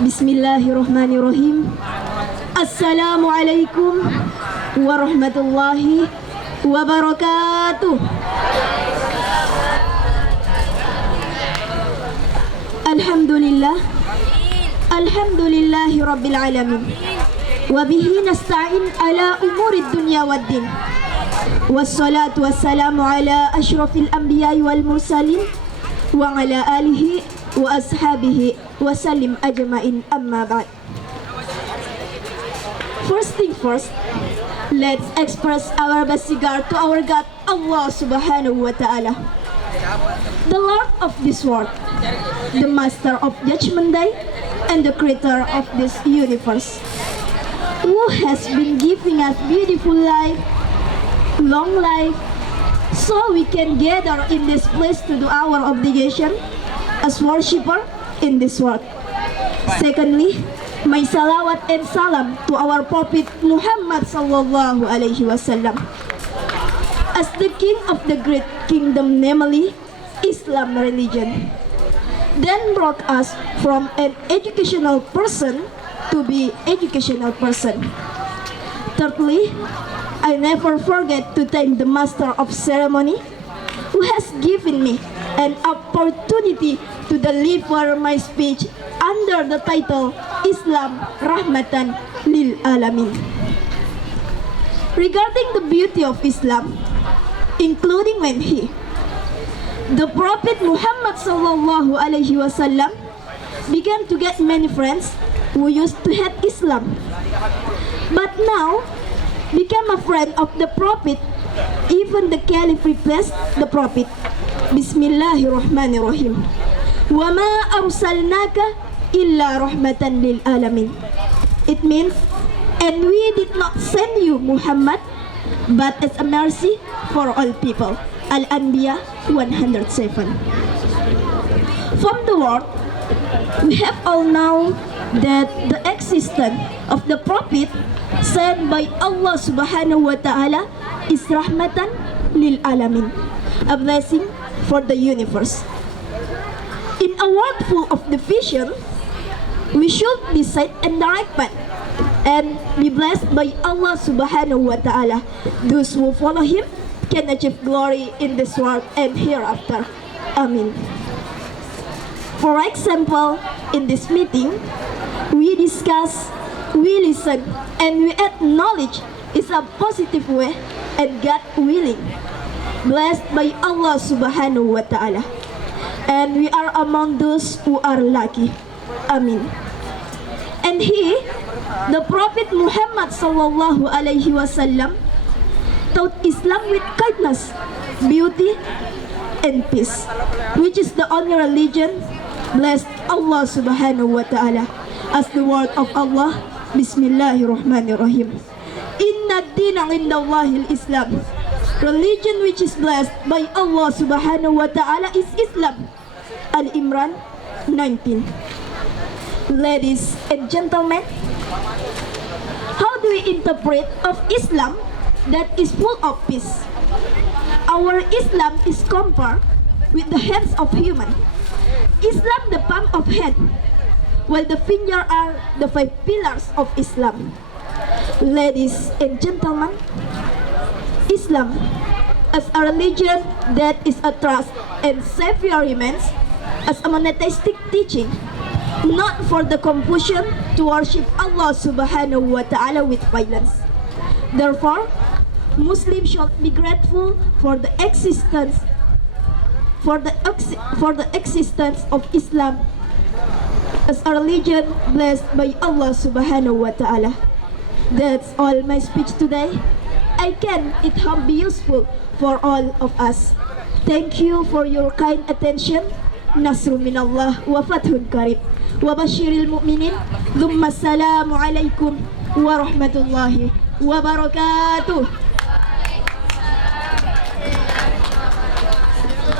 Bismillahirrahmanirrahim. Assalamualaikum warahmatullahi wabarakatuh. Alhamdulillah. Alhamdulillahi rabbil alamin. Wabihi nasta'in ala umurid dunya waddin. Wassalatu wassalamu ala ashrafil anbiya'i wal mursalin wa ala alihi wa ashabihi wa sallim ajma'in, amma ba'd. First thing first, let's express our best regard to our God, Allah subhanahu wa ta'ala, the Lord of this world, the Master of Judgment Day, and the Creator of this universe, who has been giving us beautiful life, long life, so we can gather in this place to do our obligation as worshipper in this world. Secondly, my salawat and salam to our Prophet Muhammad sallallahu alaihi wasallam, as the king of the great kingdom, namely Islam religion, then brought us from an educational person to be educational person. Thirdly, I never forget to thank the master of ceremony who has given me an opportunity to deliver my speech under the title Islam Rahmatan Lil Alamin. Regarding the beauty of Islam, including when the Prophet Muhammad sallallahu alaihi wasallam began to get many friends who used to hate Islam, but now became a friend of the Prophet. Even the Caliph replaced the Prophet. Bismillahirrahmanirrahim. Wa ma arsalnaka illa rahmatan lil alamin. It means, and we did not send you, Muhammad, but as a mercy for all people. Al-Anbiya 107. From the word, we have all known that the existence of the Prophet sent by Allah subhanahu wa ta'ala is rahmatan lil alamin, a blessing for the universe. In a world full of division, we should decide and direct path and be blessed by Allah subhanahu wa ta'ala. Those who follow him can achieve glory in this world and hereafter. Amen. For example, in this meeting, we discuss, we listen, and we acknowledge is a positive way and God willing, blessed by Allah subhanahu wa ta'ala. And we are among those who are lucky. Amen. And the Prophet Muhammad sallallahu alaihi wasallam, taught Islam with kindness, beauty, and peace, which is the only religion blessed Allah subhanahu wa ta'ala, as the word of Allah, Bismillahirrahmanirrahim. Inna ad-dina indallahi al-Islam. Religion which is blessed by Allah subhanahu wa ta'ala is Islam. Al-Imran 19. Ladies and gentlemen, how do we interpret of Islam that is full of peace? Our Islam is compared with the hands of human. Islam the palm of hand, while the finger are the 5 pillars of Islam. Ladies and gentlemen, Islam as a religion that is a trust and savior remains as a monotheistic teaching, not for the compulsion to worship Allah subhanahu wa ta'ala with violence. Therefore, Muslims should be grateful for the existence of Islam as a religion blessed by Allah subhanahu wa ta'ala. That's all my speech today. I can it be useful for all of us. Thank you for your kind attention. Nasru minallah wa fathun qarib. Wa bashiril mu'minin. Thumma assalamu alaikum wa rahmatullahi wa barakatuh.